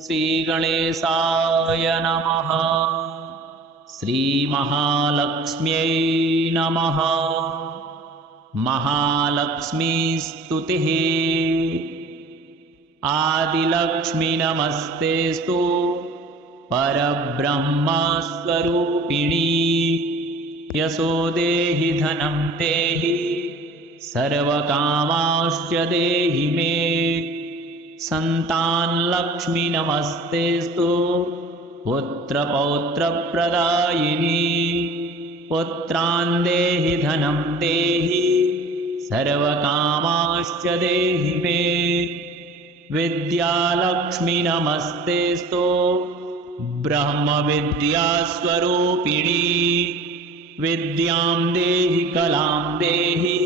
श्रीगणेशाय नमः। श्रीमहालक्ष्म्यै नमः। महालक्ष्मीस्तुतिः। आदिलक्ष्मी नमस्तेस्तु परब्रह्मस्वरूपिणी। यशो देहि धनं देहि सर्वकामांश्च देहि मे। सन्तानलक्ष्मी नमस्तेस्तु पुत्रपौत्रप्रदायिनी। पुत्रान् देहि धनं देहि सर्वकामांश्च देहि मे। विद्यालक्ष्मी नमस्तेस्तु ब्रह्मविद्यास्वरूपिणी। विद्यां देहि कलां देहि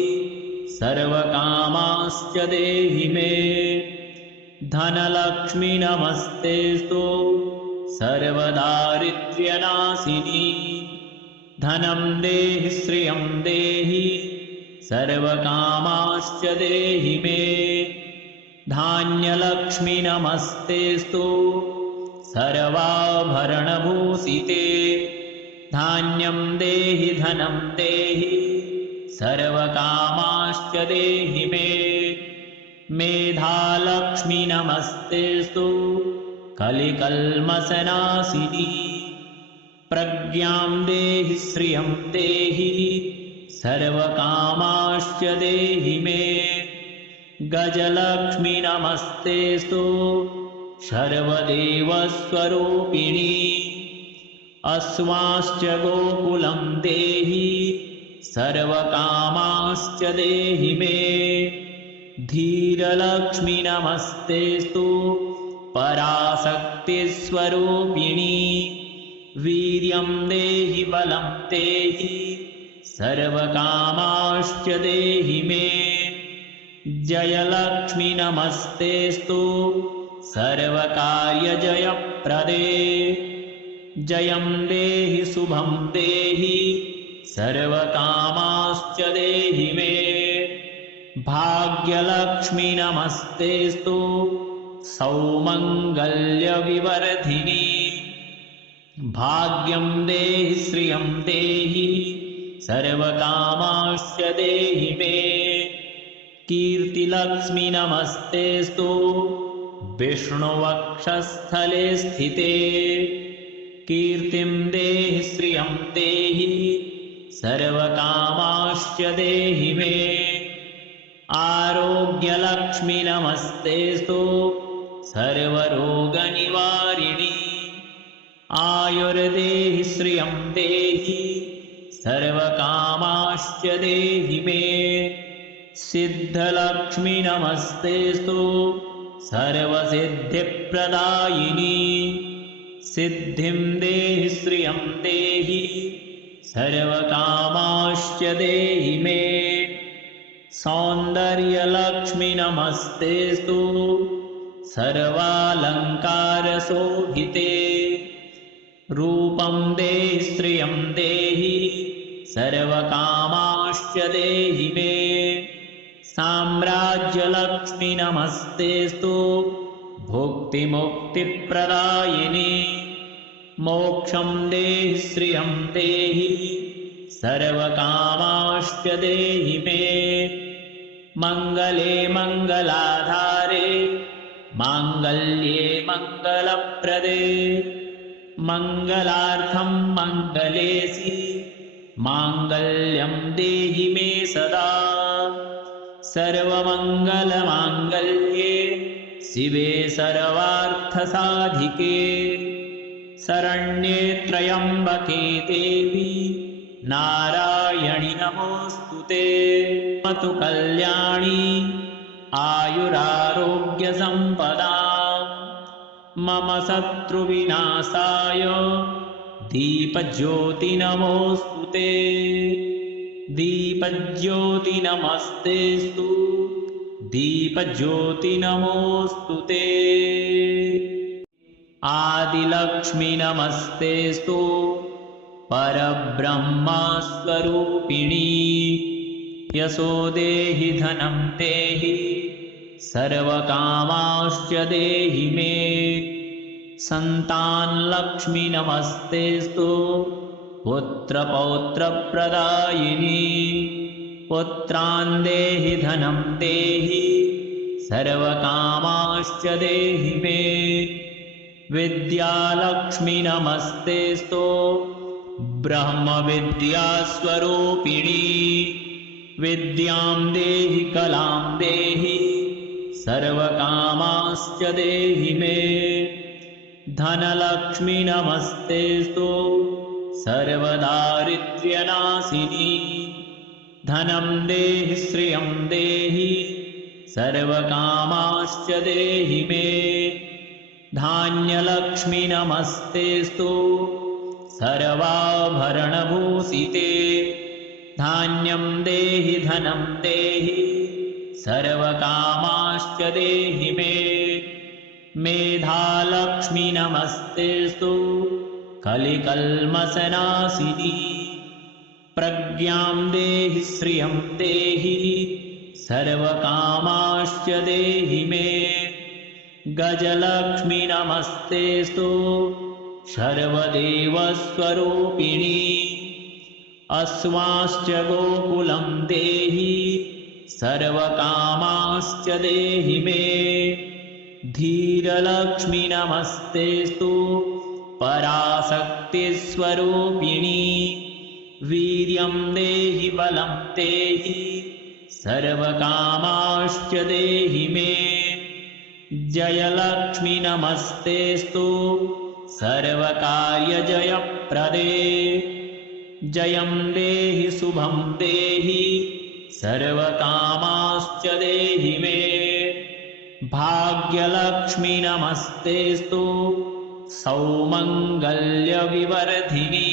सर्वकामांश्च देहि मे। धनलक्ष्मी नमस्तेस्तु सर्वदारिद्र्यनाशिनी। धनं देहि श्रियं देहि सर्वकामांश्च देहि मे। धान्यलक्ष्मी नमस्तेस्तु सर्वाभरणभूषिते। धान्यं देहि धनं देहि सर्वकामांश्च देहि मे। मेधालक्ष्मी नमस्तेस्तु कलिकल्मषनाशिनी। प्रज्ञां देहि श्रियं देहि सर्वकामांश्च देहि मे। गजलक्ष्मी नमस्तेस्तु सर्वदेवस्वरूपिणी। अश्वांश्च गोकुलं देहि सर्वकामांश्च देहि मे। धीरलक्ष्मी नमस्तेस्तु पराशक्तिस्वरूपिणी। वीर्यं देहि बलं देहि सर्वकामांश्च देहि मे। जयलक्ष्मी नमस्तेस्तु सर्वकार्यजयप्रदे। जयं देहि शुभं देहि सर्वकामांश्च देहि मे। भाग्यलक्ष्मी नमस्तेस्तु सौमङ्गल्यविवर्धिनी। भाग्यं देहि श्रियं देहि सर्वकामांश्च देहि मे। कीर्तिलक्ष्मी नमस्तेस्तु विष्णुवक्षस्थले स्थिते। कीर्तिं देहि श्रियं देहि सर्वकामांश्च देहि मे। आरोग्यलक्ष्मी नमस्तेस्तु सर्वरोगनिवारिणी। आयुर्देहि श्रियं देहि सर्वकामांश्च देहि मे। सिद्धलक्ष्मी नमस्तेस्तु सर्वसिद्धिप्रदायिनी। सिद्धिं देहि श्रियं देहि सर्वकामांश्च देहि मे। सौन्दर्यलक्ष्मी नमस्तेस्तु सर्वालङ्कारशोभिते। रूपं देहि श्रियं देहि सर्वकामांश्च देहि मे। साम्राज्यलक्ष्मी नमस्तेस्तु भुक्तिमुक्तिप्रदायिनी। मोक्षं देहि श्रियं देहि सर्वकामांश्च देहि मे। मङ्गले मङ्गलाधारे माङ्गल्ये मङ्गलप्रदे। मङ्गलार्थं मङ्गलेशि माङ्गल्यं देहि मे सदा। सर्वमङ्गलमाङ्गल्ये शिवे सर्वार्थसाधिके। शरण्ये त्र्यम्बके देवी नारायणि नमोऽस्तुते। मतु कल्याणी आयुरारोग्यसम्पदा। मम शत्रुविनाशाय दीपज्योति नमोऽस्तुते। दीपज्योति नमस्तेस्तु दीपज्योति नमोऽस्तुते। आदिलक्ष्मी नमस्तेस्तु परब्रह्मस्वरूपिणी। यशो देहि धनं देहि सर्वकामांश्च देहि मे। सन्तानलक्ष्मी नमस्तेस्तु पुत्रपौत्रप्रदायिनी पुत्रान् देहि धनं देहि सर्वकामाश्च देहि मे विद्यालक्ष्मी नमस्तेस्तु ब्रह्मविद्यास्वरूपिणी विद्यां देहि कलां देहि सर्वकामाश्च देहि मे धनलक्ष्मी नमस्तेस्तु सर्वदारिद्र्यनाशिनी धनं देहि श्रियं देहि सर्वकामाश्च देहि मे धान्यलक्ष्मी नमस्तेस्तु सर्वाभरणभूषिते धान्यं देहि धनं देहि सर्वकामाश्च देहि मे मेधालक्ष्मी नमस्तेस्तु कलिकल्मषनाशिनी प्रज्ञां देहि श्रियं देहि सर्वकामाश्च देहि मे गजलक्ष्मी नमस्तेस्तु सर्वदेवस्वरूपिणी अश्वाश्च गोकुलं देहि सर्वकामाश्च देहि मे धीरलक्ष्मी नमस्तेस्तु पराशक्तिस्वरूपिणी वीर्यं देहि बलं देहि सर्वकामाश्च देहि मे जयलक्ष्मी नमस्तेस्तु सर्वकार्यजयप्रदे जयं देहि शुभं देहि सर्वकामाश्च देहि मे भाग्यलक्ष्मी नमस्तेस्तु सौमङ्गल्यविवर्धिनी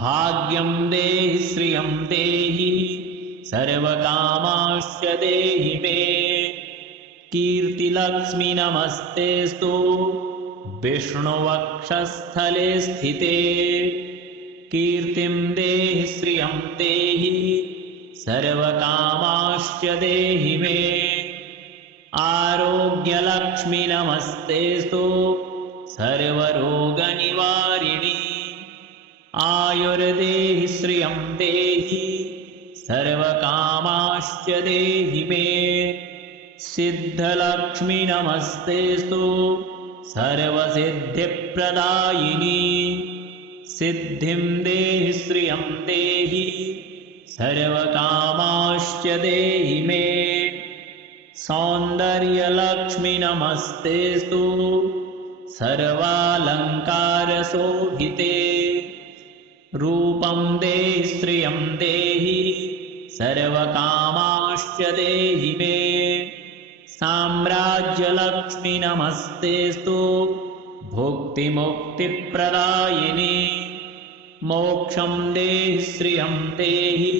भाग्यं देहि श्रियं देहि सर्वकामाश्च देहि मे कीर्तिलक्ष्मी नमस्तेस्तु विष्णुवक्षस्थले स्थिते कीर्तिं देहि श्रियं देहि सर्वकामाश्च देहि मे आरोग्यलक्ष्मी नमस्तेस्तु सर्वरोगनिवारिणी आयुर्देहि श्रियं देहि सर्वकामाश्च देहि मे सिद्धलक्ष्मी नमस्तेस्तु सर्वसिद्धिप्रदायिनी सिद्धिं देहि श्रियं देहि सर्वकामाश्च देहि मे सौन्दर्यलक्ष्मी नमस्तेस्तु सर्वालङ्कारशोभिते रूपं देहि श्रियं देहि सर्वकामाश्च देहि मे साम्राज्यलक्ष्मी नमस्तेस्तु भुक्तिमुक्तिप्रदायिनी मोक्षं देहि श्रियं देहि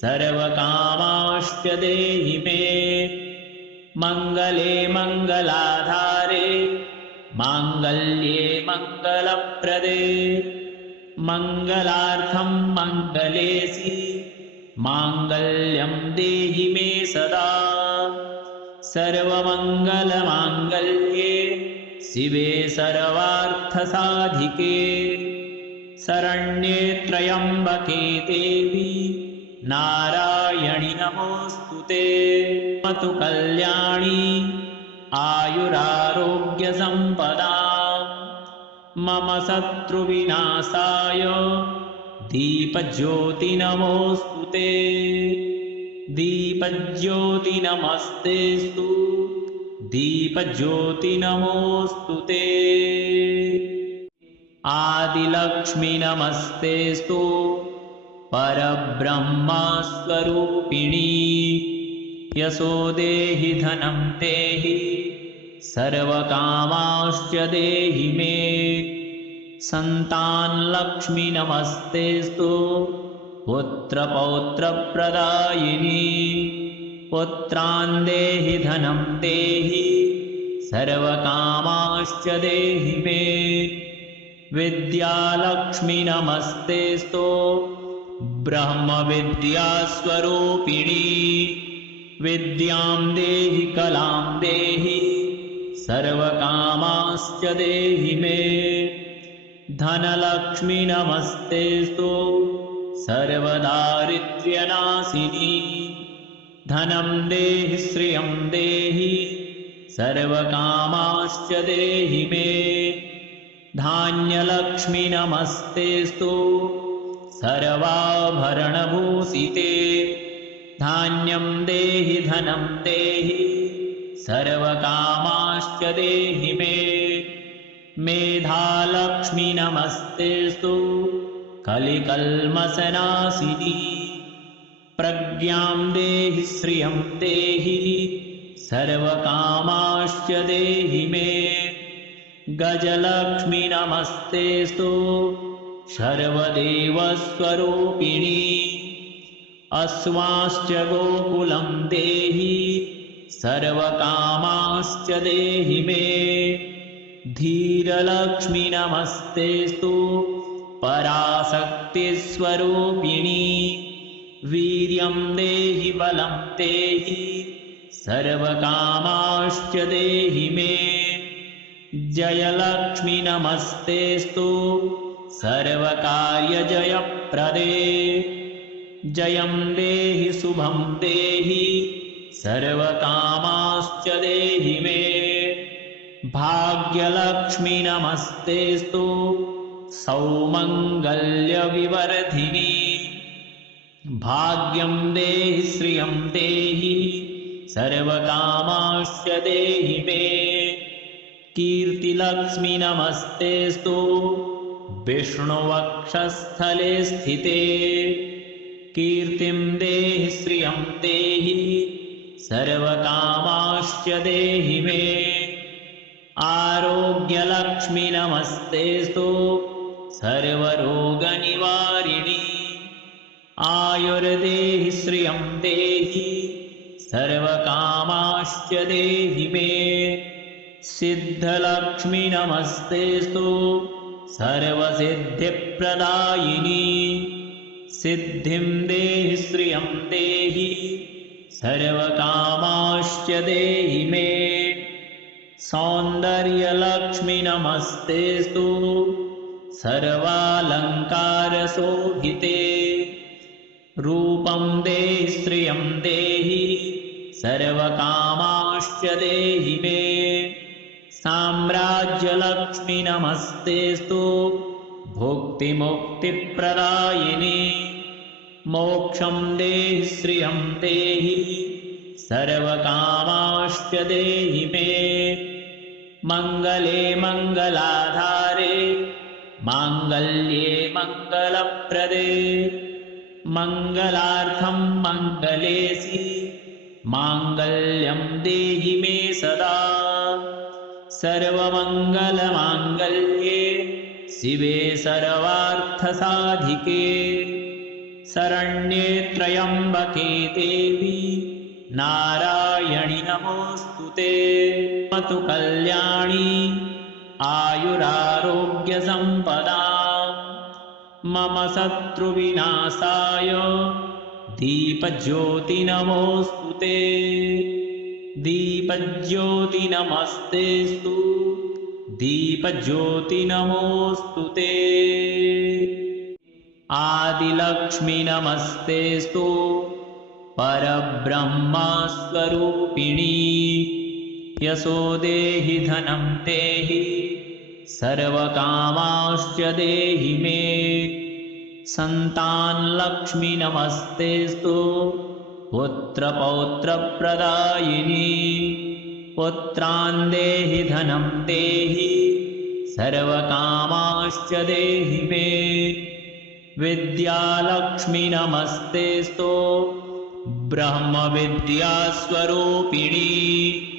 सर्वकामाश्च देहि मे मङ्गले मङ्गलाधारे माङ्गल्ये मङ्गलप्रदे मङ्गलार्थं मङ्गलेसि माङ्गल्यं देहि मे सदा सर्वमङ्गलमाङ्गल्ये शिवे सर्वार्थसाधिके शरण्ये त्र्यम्बके देवी नारायणि नमोऽस्तुते मतु कल्याणी आयुरारोग्यसम्पदा मम शत्रुविनाशाय दीपज्योति नमोऽस्तुते दीपज्योति नमस्तेस्तु दीपज्योति नमोऽस्तुते आदिलक्ष्मी नमस्तेस्तु परब्रह्मस्वरूपिणी यशो देहि धनं देहि सर्वकामाश्च देहि मे सन्तानलक्ष्मी नमस्तेस्तु पुत्रपौत्रप्रदायिनी पुत्रान् देहि धनं देहि सर्वकामाश्च देहि मे विद्यालक्ष्मी नमस्तेस्तु ब्रह्मविद्यास्वरूपिणी विद्यां देहि कलां देहि सर्वकामाश्च देहि मे। धनलक्ष्मी नमस्तेस्तु सर्वदारिद्र्यनाशिनी। धनं देहि श्रियं देहि सर्वकामाश्च देहि मे। धान्यलक्ष्मी नमस्तेस्तु सर्वाभरणभूषिते। धान्यं देहि धनं देहि सर्वकामाश्च देहि मे। मेधालक्ष्मी नमस्तेस्तु कलिकल्मषनाशिनी। प्रज्ञां देहि श्रियं देहि सर्वकामाश्च देहि मे। गजलक्ष्मी नमस्तेस्तु सर्वदेवस्वरूपिणी। अश्वाश्च गोकुलं देहि सर्वकामाश्च देहि मे। धीरलक्ष्मी नमस्तेस्तु पराशक्तिस्वरूपिणी। वीर्यं देहि बलं देहि सर्वकामाश्च देहि मे। जयलक्ष्मी नमस्तेस्तु सर्वकार्यजयप्रदे। जयं देहि शुभं देहि सर्वकामाश्च देहि मे। भाग्यलक्ष्मी नमस्तेस्तु सौमङ्गल्यविवर्धिनी। भाग्यं देहि श्रियं देहि सर्वकामाश्च देहि मे। कीर्तिलक्ष्मी नमस्तेस्तु विष्णुवक्षस्थले स्थिते। कीर्तिं देहि श्रियं देहि सर्वकामाश्च देहि मे। आरोग्यलक्ष्मी नमस्तेस्तु सर्वरोगनिवारिणी। आयुर्देहि श्रियं देहि सर्वकामाश्च देहि मे। सिद्धलक्ष्मी नमस्तेस्तु सर्वसिद्धिप्रदायिनी। सिद्धिं देहि श्रियं देहि सर्वकामाश्च देहि मे। सौन्दर्यलक्ष्मी नमस्तेस्तु सर्वालङ्कारशोभिते। रूपं देहि श्रियं देहि सर्वकामाश्च देहि मे। साम्राज्यलक्ष्मी नमस्तेस्तु भुक्तिमुक्तिप्रदायिनी। मोक्षं देहि श्रियं देहि सर्वकामाश्च देहि मे। मङ्गले मङ्गलाधारे माङ्गल्ये मङ्गलप्रदे। मङ्गलार्थं मङ्गलेशि माङ्गल्यं देहि मे सदा। सर्वमङ्गलमाङ्गल्ये शिवे सर्वार्थसाधिके। शरण्ये त्र्यम्बके देवी नारायणि नमोऽस्तुते। मतु कल्याणी आयुरारोग्यसम्पदा। मम शत्रुविनाशाय दीपज्योति नमोऽस्तुते। दीपज्योति नमस्तेस्तु दीपज्योति नमोऽस्तुते। आदिलक्ष्मी नमस्तेस्तु परब्रह्मस्वरूपिणी। यशो देहि धनं देहि सर्वकामाश्च देहि मे। सन्तानलक्ष्मी नमस्तेस्तु पुत्रपौत्रप्रदायिनी। पुत्रान् देहि धनं देहि सर्वकामाश्च देहि मे। विद्यालक्ष्मी नमस्तेस्तु ब्रह्मविद्यास्वरूपिणी।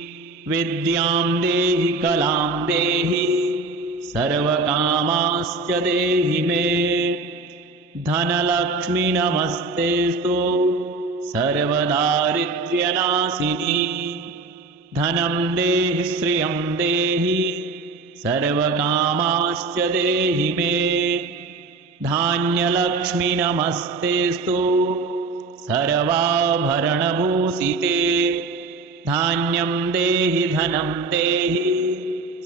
विद्यां देहि कलां देहि सर्वकामाश्च देहि मे। धनलक्ष्मी नमस्तेस्तु सर्वदारिद्र्यनाशिनी। धनं देहि श्रियं देहि सर्वकामाश्च देहि मे। धान्यलक्ष्मी नमस्तेस्तु सर्वाभरणभूषिते। धान्यं देहि धनं देहि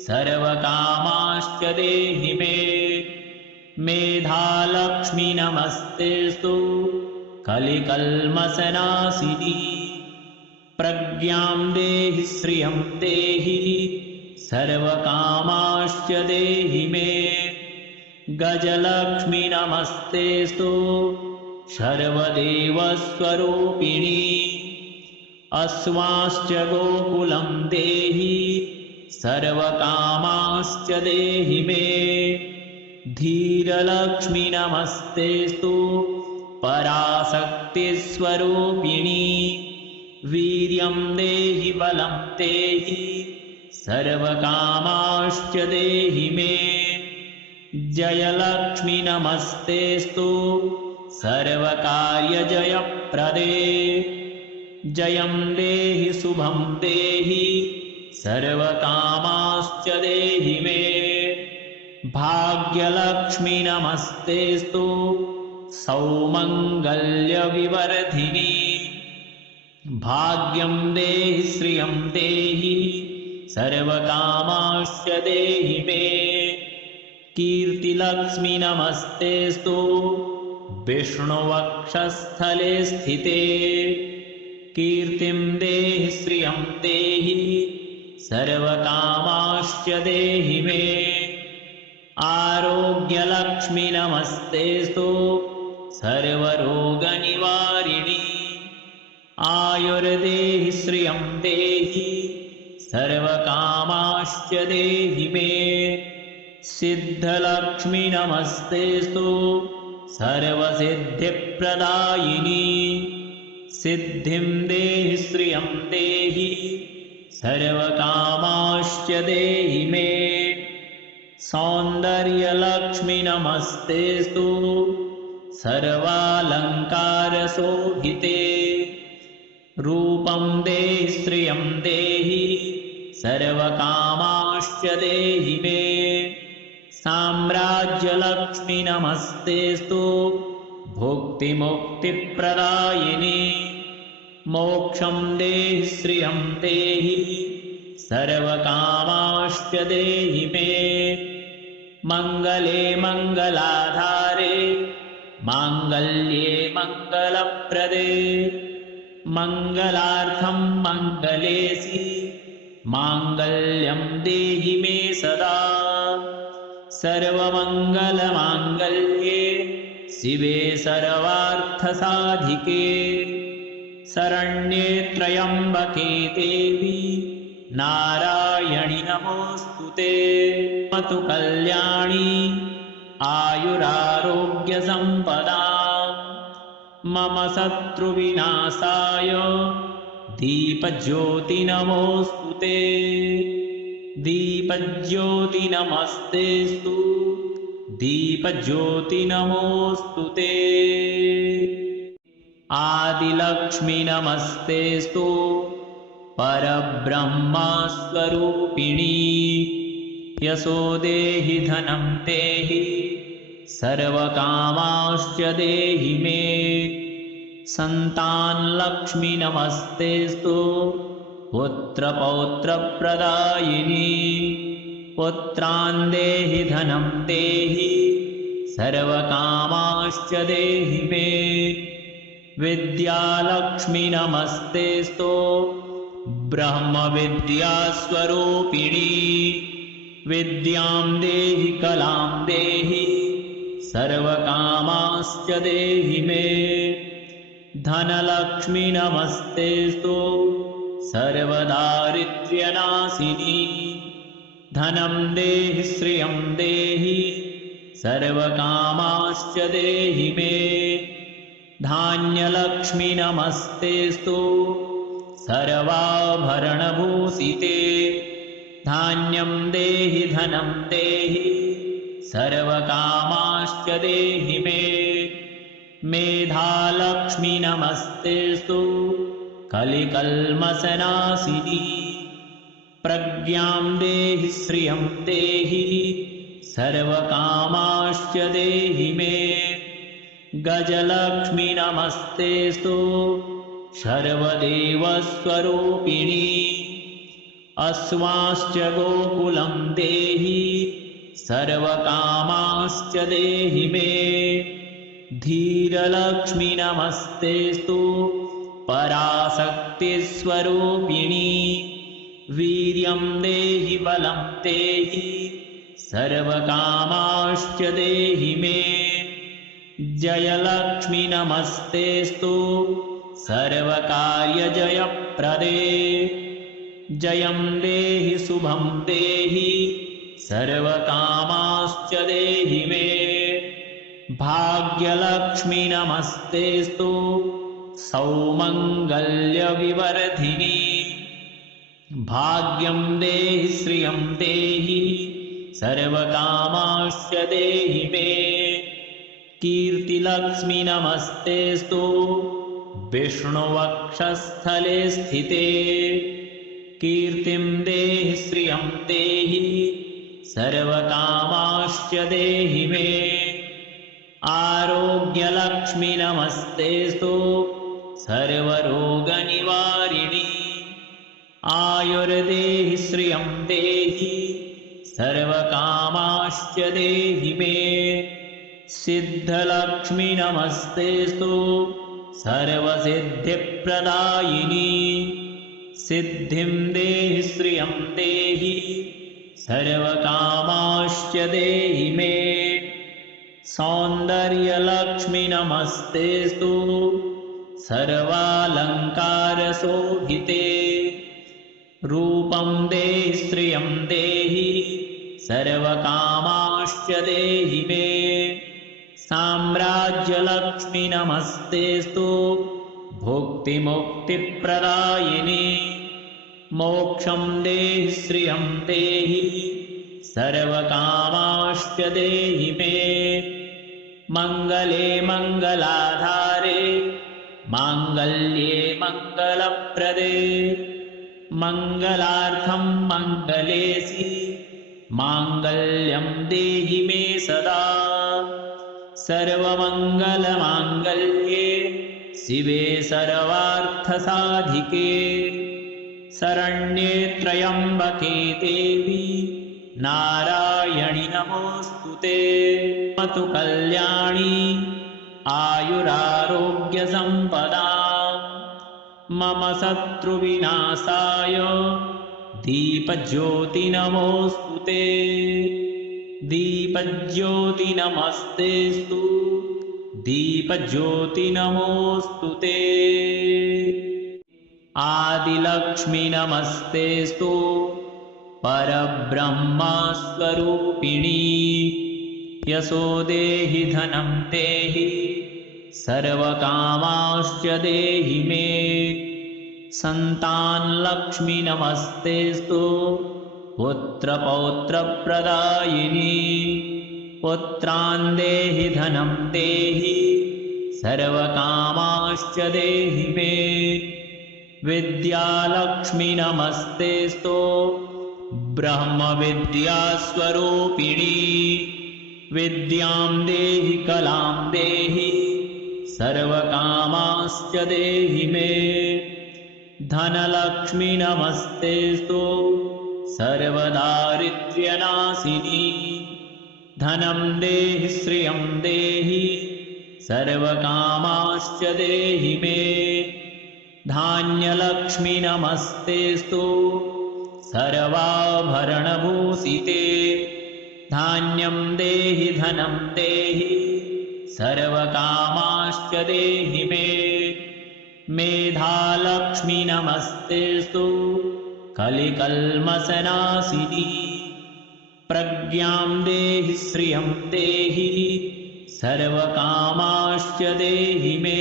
सर्वकामाश्च देहि मे। मेधालक्ष्मी नमस्तेस्तु कलिकल्मषनाशिनी। प्रज्ञां देहि श्रियं देहि सर्वकामाश्च देहि मे। गजलक्ष्मी नमस्तेस्तु सर्वदेवस्वरूपिणी। अश्वाश्च गोकुलं देहि सर्वकामाश्च देहि मे। धीरलक्ष्मी नमस्तेस्तु पराशक्तिस्वरूपिणी। वीर्यं देहि बलं देहि सर्वकामाश्च देहि मे। जयलक्ष्मी नमस्तेस्तु सर्वकार्यजयप्रदे। जयं देहि शुभं देहि सर्वकामाश्च देहि मे। भाग्यलक्ष्मी नमस्तेस्तु सौमङ्गल्यविवर्धिनी। भाग्यं देहि श्रियं देहि सर्वकामाश्च देहि मे। कीर्तिलक्ष्मी नमस्तेस्तु विष्णुवक्षस्थले स्थिते। कीर्तिं देहि श्रियं देहि सर्वकामाश्च देहि मे। आरोग्यलक्ष्मी नमस्तेस्तु सर्वरोगनिवारिणी। आयुर्देहि श्रियं देहि सर्वकामाश्च देहि मे। सिद्धलक्ष्मी नमस्तेस्तु सर्वसिद्धिप्रदायिनी। सिद्धिं देहि श्रियं देहि सर्वकामाश्च देहि मे। सौन्दर्यलक्ष्मी नमस्तेस्तु सर्वालङ्कारशोभिते। रूपं देहि श्रियं देहि सर्वकामाश्च देहि मे। साम्राज्यलक्ष्मी नमस्तेस्तु भुक्तिमुक्तिप्रदायिनी। मोक्षं देहि श्रियं देहि सर्वकामाश्च देहि मे। मङ्गले मङ्गलाधारे माङ्गल्ये मङ्गलप्रदे। मङ्गलार्थं मङ्गलेशि माङ्गल्यं देहि मे सदा। सर्वमङ्गलमाङ्गल्ये शिवे सर्वार्थसाधिके। शरण्ये त्र्यम्बके देवी नारायणि नमोऽस्तुते। मम कल्याणी आयुरारोग्यसम्पदा। मम शत्रुविनाशाय दीपज्योति नमोऽस्तुते। दीपज्योति नमस्तेस्तु दीपज्योति नमोऽस्तुते। आदिलक्ष्मी नमस्तेस्तु परब्रह्मस्वरूपिणी। यशो देहि धनं देहि सर्वकामाश्च देहि मे। सन्तानलक्ष्मी नमस्तेस्तु पुत्रपौत्रप्रदायिनी। पुत्रान् देहि धनं देहि सर्वकामाश्च देहि मे। विद्यालक्ष्मी नमस्तेस्तु ब्रह्मविद्यास्वरूपिणी। विद्यां देहि कलां देहि सर्वकामाश्च देहि मे। धनलक्ष्मी नमस्तेस्तु सर्वदारिद्र्यनाशिनी। धनं देहि श्रियं देहि सर्वकामाश्च देहि मे। धान्यलक्ष्मी नमस्तेस्तु सर्वाभरणभूषिते। धान्यं देहि धनं देहि सर्वकामाश्च देहि मे। मेधालक्ष्मी नमस्तेस्तु कलिकल्मषनाशिनी। प्रज्ञां देहि श्रियं देहि सर्वकामाश्च देहि मे। गजलक्ष्मी नमस्तेस्तु सर्वदेवस्वरूपिणी। अश्वाश्च गोकुलं देहि सर्वकामाश्च देहि मे धीरलक्ष्मी नमस्तेस्तु पराशक्तिस्वरूपिणी वीर्यं देहि बलं देहि सर्वकामाश्च देहि मे जयलक्ष्मी नमस्तेस्तु सर्वकार्यजयप्रदे जयं देहि शुभं देहि सर्वकामाश्च देहि मे भाग्यलक्ष्मी नमस्तेस्तु सौमङ्गल्यविवर्धिनी भाग्यं देहि श्रियं देहि सर्वकामाश्च देहि मे कीर्तिलक्ष्मी नमस्तेस्तु विष्णुवक्षस्थले स्थिते कीर्तिं देहि श्रियं देहि सर्वकामाश्च देहि मे आरोग्यलक्ष्मी नमस्तेस्तु सर्वरोगनिवारिणी आयुर्देहि श्रियं देहि सर्वकामाश्च देहि मे सिद्धलक्ष्मी नमस्तेस्तु सर्वसिद्धिप्रदायिनी सिद्धिं देहि श्रियं देहि सर्वकामाश्च देहि मे सौन्दर्यलक्ष्मी नमस्तेस्तु सर्वालङ्कारशोभिते रूपं देहि श्रियं देहि सर्वकामाश्च देहि मे साम्राज्यलक्ष्मी नमस्तेस्तु भुक्तिमुक्तिप्रदायिनी मोक्षं देहि श्रियं देहि सर्वकामाश्च देहि मे मङ्गले मङ्गलाधारे माङ्गल्ये मङ्गलप्रदे मङ्गलार्थं मङ्गलेसि माङ्गल्यं देहि मे सदा सर्वमङ्गलमाङ्गल्ये शिवे सर्वार्थसाधिके शरण्ये त्र्यम्बके देवी नारायणि नमोऽस्तुते मतु कल्याणी आयुरारोग्यसम्पदा मम शत्रुविनाशाय दीपज्योति नमोऽस्तुते दीपज्योति नमस्तेस्तु दीपज्योति नमोऽस्तुते आदिलक्ष्मी नमस्तेस्तु परब्रह्मस्वरूपिणी यशो देहि धनं देहि सर्वकामाश्च देहि मे सन्तानलक्ष्मी नमस्तेस्तु पुत्रपौत्रप्रदायिनी पुत्रान् देहि धनं देहि सर्वकामाश्च देहि मे विद्यालक्ष्मी नमस्तेस्तु ब्रह्मविद्यास्वरूपिणी विद्यां देहि कलां देहि सर्वकामाश्च देहि मे धनलक्ष्मी नमस्तेस्तु सर्वदारिद्र्यनाशिनी धनं देहि श्रियं देहि सर्वकामाश्च देहि मे धान्यलक्ष्मी नमस्तेस्तु सर्वाभरणभूषिते धान्यं देहि धनं देहि सर्वकामाश्च देहि मे मेधालक्ष्मी नमस्तेस्तु कलिकल्मषनाशिनी प्रज्ञां देहि श्रियं देहि सर्वकामाश्च देहि मे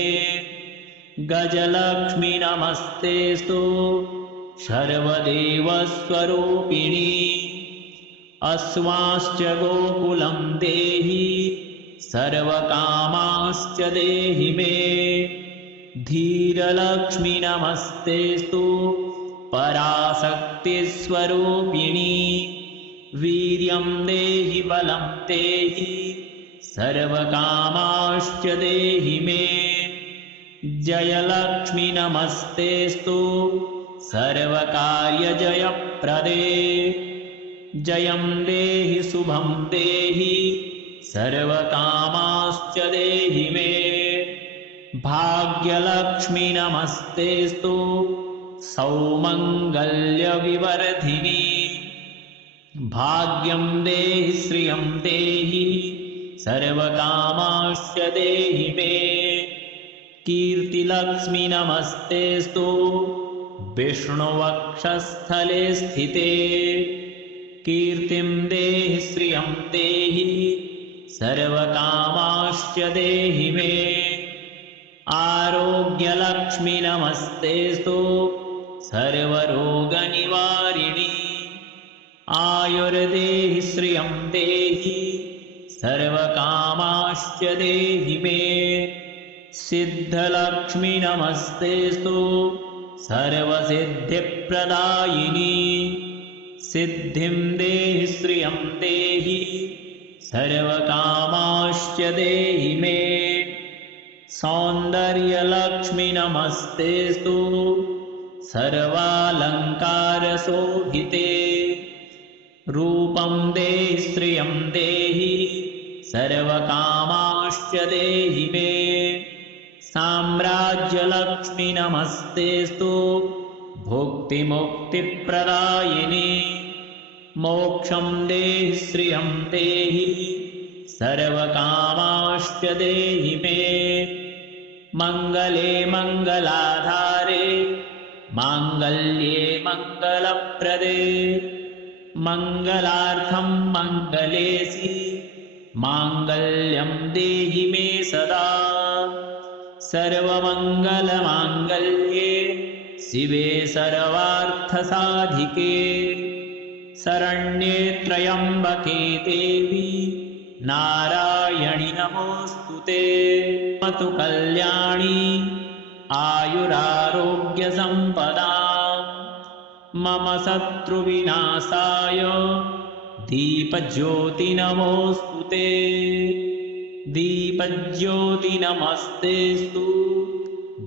गजलक्ष्मी नमस्तेस्तु सर्वदेवस्वरूपिणी अश्वाश्च गोकुलं देहि सर्वकामाश्च देहि मे धीरलक्ष्मी नमस्तेस्तु पराशक्तिस्वरूपिणी वीर्यं देहि बलं देहि सर्वकामाश्च देहि मे जयलक्ष्मी नमस्तेस्तु सर्वकार्यजयप्रदे जयं देहि शुभं देहि सर्वकामाश्च देहि मे भाग्यलक्ष्मी नमस्तेस्तु सौमङ्गल्यविवर्धिनी भाग्यं देहि श्रियं देहि सर्वकामाश्च देहि मे कीर्तिलक्ष्मी नमस्तेस्तु विष्णुवक्षस्थले स्थिते कीर्तिं देहि श्रियं देहि सर्वकामाश्च देहि मे आरोग्यलक्ष्मी नमस्तेस्तु सर्वरोगनिवारिणी आयुर्देहि श्रियं देहि सर्वकामाश्च देहि मे सिद्धलक्ष्मी नमस्तेस्तु सर्वसिद्धिप्रदायिनी सिद्धिं देहि श्रियं देहि सर्वकामाश्च देहि मे सौन्दर्यलक्ष्मी नमस्तेस्तु सर्वालङ्कारशोभिते रूपं देहि श्रियं देहि सर्वकामाश्च देहि मे साम्राज्यलक्ष्मी नमस्तेस्तु भुक्तिमुक्तिप्रदायिनी मोक्षं देहि श्रियं देहि सर्वकामाश्च देहि मे मङ्गले मङ्गलाधारे माङ्गल्ये मङ्गलप्रदे मङ्गलार्थं मङ्गलेसि माङ्गल्यं देहि मे सदा सर्वमङ्गलमाङ्गल्ये शिवे सर्वार्थसाधिके शरण्ये त्र्यम्बके देवी नारायणि नमोऽस्तुते मतु कल्याणी आयुरारोग्यसम्पदा मम शत्रुविनाशाय दीपज्योति नमोऽस्तुते दीपज्योति नमस्तेस्तु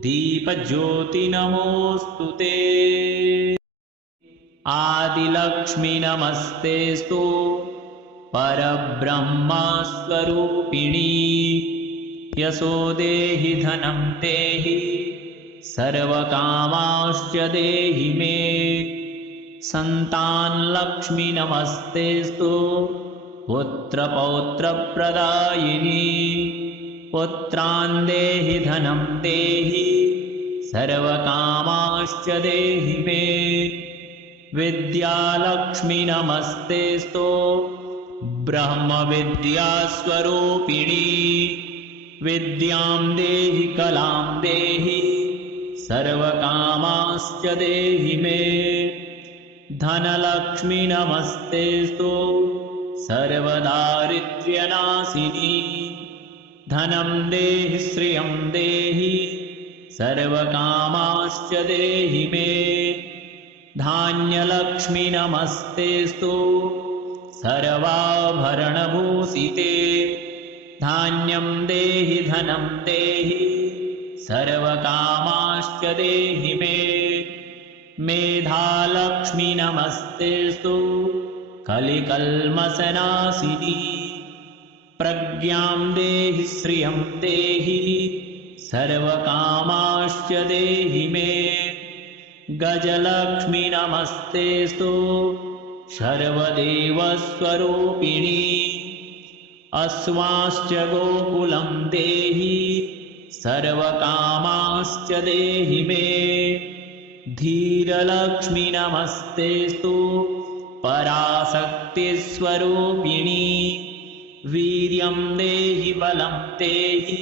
दीपज्योति नमोऽस्तुते आदिलक्ष्मी नमस्तेस्तु परब्रह्मस्वरूपिणी यशो देहि धनं देहि सर्वकामाश्च देहि मे सन्तानलक्ष्मी नमस्तेस्तु पुत्रपौत्रप्रदायिनी पुत्रान् देहि धनं देहि सर्वकामाश्च देहि मे विद्यालक्ष्मी नमस्तेस्तु ब्रह्मविद्यास्वरूपिणी विद्यां देहि कलां देहि सर्वकामाश्च देहि मे धनलक्ष्मी नमस्तेस्तु सर्वदारिद्र्यनाशिनी धनं देहि श्रियं देहि सर्वकामाश्च देहि मे धान्यलक्ष्मी नमस्तेस्तु सर्वाभरणभूषिते धान्यं देहि धनं देहि सर्वकामाश्च देहि मे मेधालक्ष्मी नमस्तेस्तु कलिकल्मषनाशिनी प्रज्ञां देहि श्रियं देहि सर्वकामाश्च देहि मे गजलक्ष्मी नमस्तेस्तु सर्वदेवस्वरूपिणी अश्वाश्च गोकुलं देहि सर्वकामाश्च देहि मे धीरलक्ष्मी नमस्तेस्तु पराशक्तिस्वरूपिणी वीर्यं देहि बलं देहि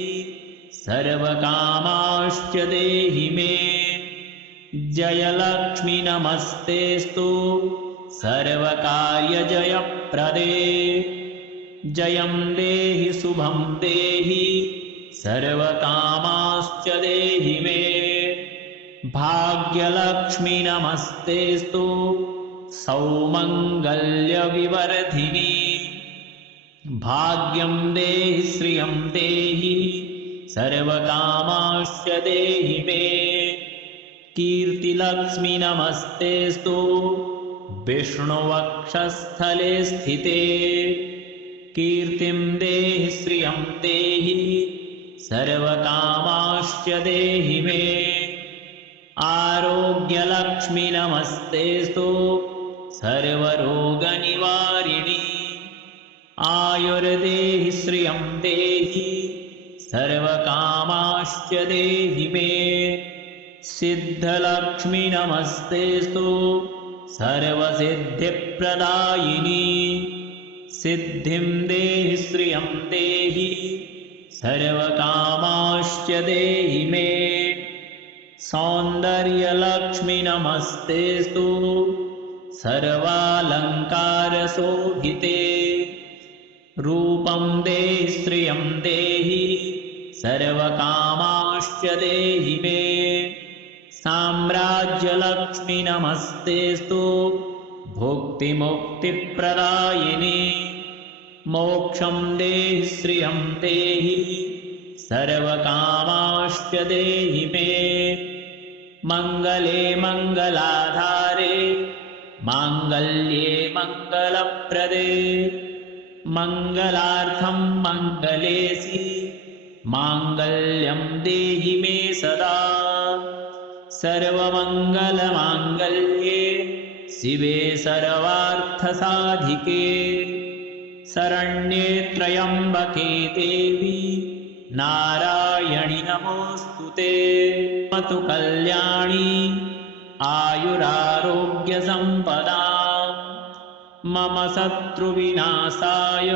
सर्वकामाश्च देहि मे जयलक्ष्मी नमस्तेस्तु सर्वकार्यजयप्रदे जयं देहि शुभं देहि सर्वकामाश्च देहि मे भाग्यलक्ष्मी नमस्तेस्तु सौमङ्गल्यविवर्धिनी भाग्यं देहि श्रियं देहि सर्वकामाश्च देहि मे कीर्तिलक्ष्मी नमस्तेस्तु विष्णुवक्षस्थले स्थिते कीर्तिं देहि श्रियं देहि सर्वकामाश्च देहि मे आरोग्यलक्ष्मी नमस्तेस्तु सर्वरोगनिवारिणी आयुर्देहि श्रियं देहि सर्वकामाश्च देहि मे सिद्धलक्ष्मी नमस्तेस्तु सर्वसिद्धिप्रदायिनी सिद्धिं देहि श्रियं देहि सर्वकामाश्च देहि मे सौन्दर्यलक्ष्मी नमस्तेस्तु सर्वालङ्कारशोभिते रूपं देहि श्रियं देहि सर्वकामाश्च देहि मे साम्राज्यलक्ष्मी नमस्तेस्तु भुक्तिमुक्तिप्रदायिनी मोक्षं देहि श्रियं देहि सर्वकामाश्च देहि मे मङ्गले मङ्गलाधारे माङ्गल्ये मङ्गलप्रदे मङ्गलार्थं मङ्गलेसि माङ्गल्यं देहि मे सदा सर्वमङ्गलमाङ्गल्ये शिवे सर्वार्थसाधिके शरण्ये त्र्यम्बके देवी नारायणि नमोऽस्तु ते मम कल्याणी आयुरारोग्यसम्पदा मम शत्रुविनाशाय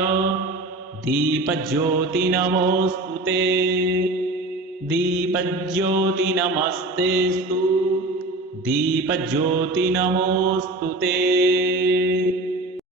दीपज्योति नमोऽस्तु ते दीपज्योति नमस्तेस्तु दीपज्योति नमोऽस्तु ते।